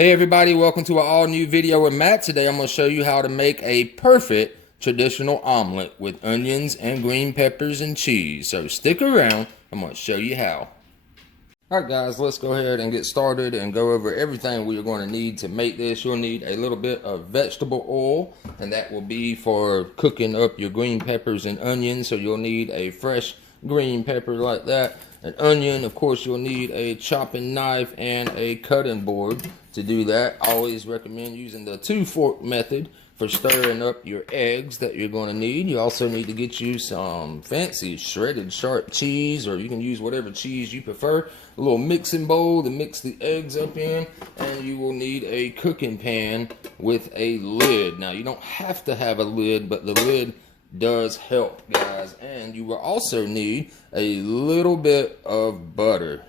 Hey everybody, welcome to an all new video with Matt. Today I'm going to show you how to make a perfect traditional omelet with onions and green peppers and cheese. So stick around, I'm going to show you how. Alright guys, let's go ahead and get started and go over everything we are going to need to make this. You'll need a little bit of vegetable oil, and that will be for cooking up your green peppers and onions. So you'll need a fresh green pepper like that. An onion, of course, you'll need a chopping knife and a cutting board to do that. I always recommend using the 2-fork method for stirring up your eggs that you're going to need. You also need to get you some fancy shredded sharp cheese, or you can use whatever cheese you prefer. A little mixing bowl to mix the eggs up in, and you will need a cooking pan with a lid. Now, you don't have to have a lid, but the lid does help, guys. And you will also need a little bit of butter.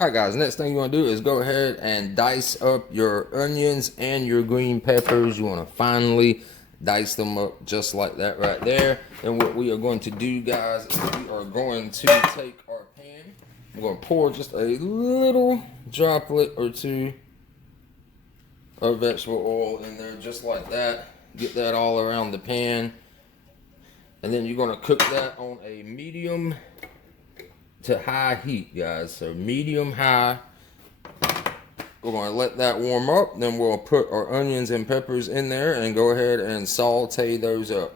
Alright guys, next thing you want to do is go ahead and dice up your onions and your green peppers. You want to finely dice them up just like that right there. And what we are going to do, guys, is we are going to take our pan. We're going to pour just a little droplet or two of vegetable oil in there just like that. Get that all around the pan. And then you're going to cook that on a medium to high heat, guys. So medium high. We're going to let that warm up. Then we'll put our onions and peppers in there and go ahead and saute those up.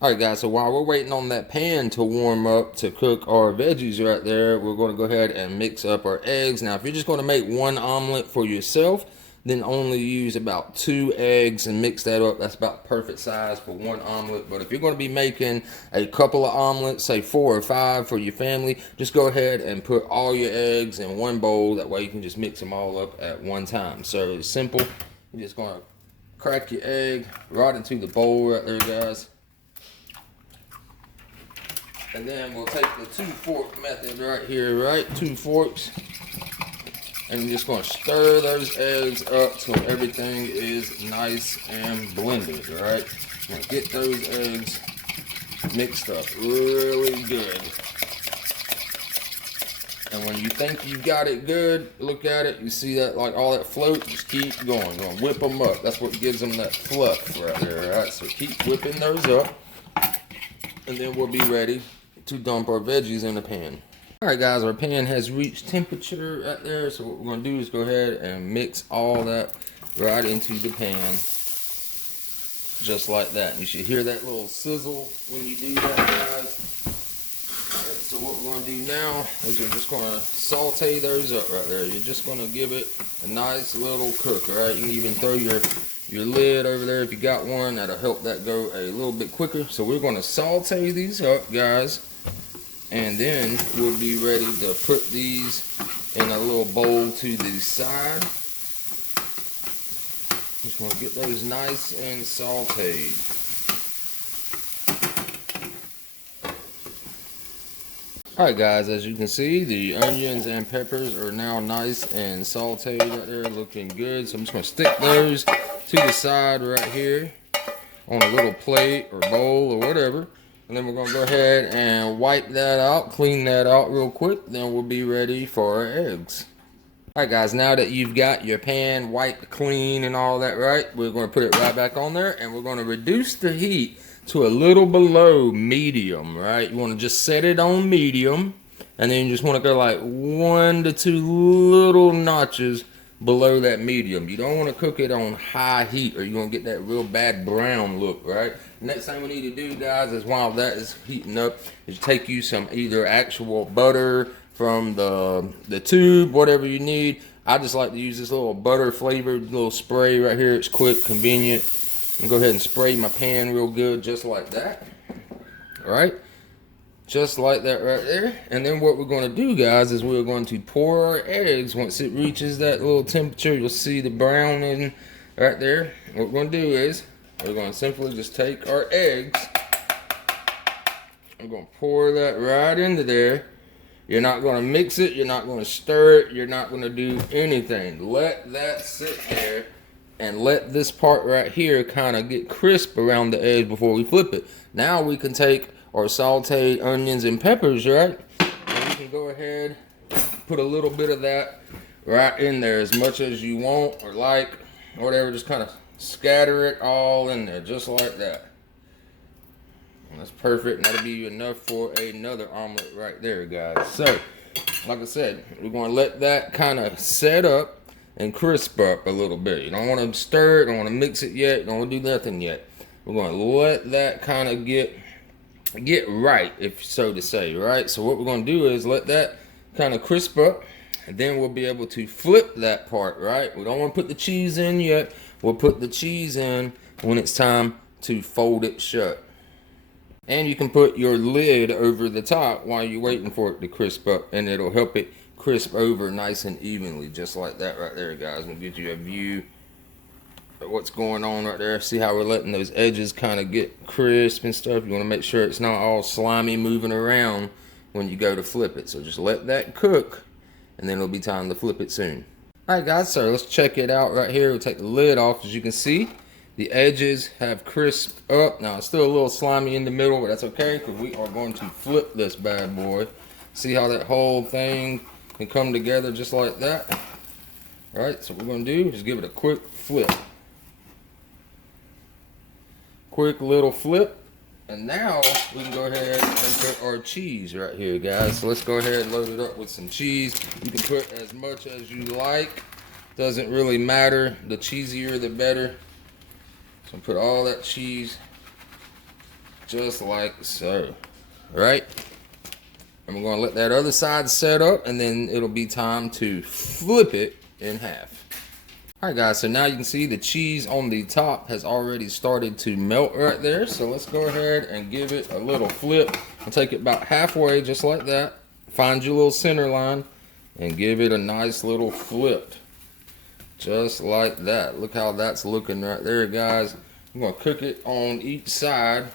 Alright guys, so while we're waiting on that pan to warm up to cook our veggies right there, we're going to go ahead and mix up our eggs. Now if you're just going to make one omelet for yourself, then only use about 2 eggs and mix that up. That's about perfect size for one omelet. But if you're going to be making a couple of omelets, say 4 or 5 for your family, just go ahead and put all your eggs in one bowl. That way you can just mix them all up at one time. So it's simple. You're just going to crack your egg right into the bowl right there, guys. And then we'll take the 2-fork method right here, right? 2 forks. And you're just going to stir those eggs up till everything is nice and blended, all right? You're going to get those eggs mixed up really good. And when you think you've got it good, look at it. You see that, like all that float, just keep going. You're going to whip them up. That's what gives them that fluff right there, all right? So keep whipping those up. And then we'll be ready to dump our veggies in the pan. Alright guys, our pan has reached temperature right there, so what we're going to do is go ahead and mix all that right into the pan, just like that. You should hear that little sizzle when you do that, guys. Alright, so what we're going to do now is we're just going to saute those up right there. You're just going to give it a nice little cook, alright? You can even throw your lid over there if you got one. That'll help that go a little bit quicker. So we're going to saute these up, guys. And then we'll be ready to put these in a little bowl to the side. Just want to get those nice and sauteed. Alright guys, as you can see, the onions and peppers are now nice and sauteed right there, looking good. So I'm just going to stick those to the side right here on a little plate or bowl or whatever. And then we're going to go ahead and wipe that out, clean that out real quick. Then we'll be ready for our eggs. Alright guys, now that you've got your pan wiped clean and all that right, we're going to put it right back on there. And we're going to reduce the heat to a little below medium, right? You want to just set it on medium. And then you just want to go like 1 to 2 little notches below that medium. You don't want to cook it on high heat or you're going to get that real bad brown look, right? Next thing we need to do, guys, is while that is heating up, is take you some either actual butter from the tube, whatever you need. I just like to use this little butter flavored little spray right here. It's quick, convenient. And go ahead and spray my pan real good, just like that. All right? Just like that right there. And then what we're going to do, guys, is we're going to pour our eggs. Once it reaches that little temperature, you'll see the browning right there. What we're going to do is we're going to simply just take our eggs. I'm going to pour that right into there. You're not going to mix it. You're not going to stir it. You're not going to do anything. Let that sit there and let this part right here kind of get crisp around the edge before we flip it. Now we can take our sauteed onions and peppers, right? And we can go ahead, put a little bit of that right in there as much as you want or like, or whatever. Just kind of scatter it all in there, just like that. And that's perfect, and that'll be enough for another omelet right there, guys. So, like I said, we're going to let that kind of set up and crisp up a little bit. You don't want to stir it, don't want to mix it yet, don't want to do nothing yet. We're going to let that kind of get right, if so to say, right? So what we're going to do is let that kind of crisp up, and then we'll be able to flip that part, right? We don't want to put the cheese in yet. We'll put the cheese in when it's time to fold it shut. And you can put your lid over the top while you're waiting for it to crisp up, and it'll help it crisp over nice and evenly, just like that right there, guys. We'll get you a view of what's going on right there. See how we're letting those edges kind of get crisp and stuff. You want to make sure it's not all slimy moving around when you go to flip it. So just let that cook, and then it'll be time to flip it soon. All right, guys, so let's check it out right here. We'll take the lid off. As you can see, the edges have crisped up. Now, it's still a little slimy in the middle, but that's okay, because we are going to flip this bad boy. See how that whole thing can come together just like that? All right, so what we're going to do is give it a quick flip. Quick little flip. And now we can go ahead and put our cheese right here, guys. So let's go ahead and load it up with some cheese. You can put as much as you like. Doesn't really matter. The cheesier, the better. So put all that cheese just like so. All right? And we're going to let that other side set up, and then it'll be time to flip it in half. All right, guys, so now you can see the cheese on the top has already started to melt right there. So let's go ahead and give it a little flip and take it about halfway, just like that. Find your little center line and give it a nice little flip, just like that. Look how that's looking right there, guys. I'm going to cook it on each side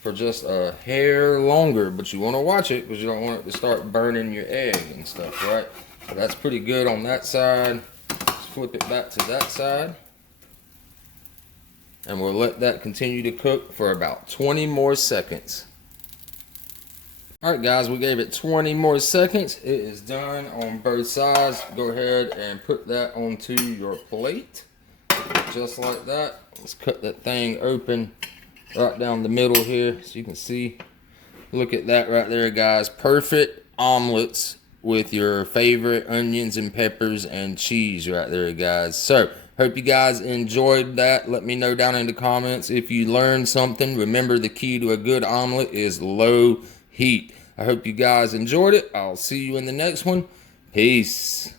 for just a hair longer, but you want to watch it because you don't want it to start burning your egg and stuff, right? So that's pretty good on that side. Flip it back to that side, and we'll let that continue to cook for about 20 more seconds. All right, guys, we gave it 20 more seconds. It is done on both sides. Go ahead and put that onto your plate, just like that. Let's cut that thing open right down the middle here so you can see. Look at that right there, guys. Perfect omelets with your favorite onions and peppers and cheese right there, guys. So, hope you guys enjoyed that. Let me know down in the comments if you learned something. Remember, the key to a good omelet is low heat. I hope you guys enjoyed it. I'll see you in the next one. Peace.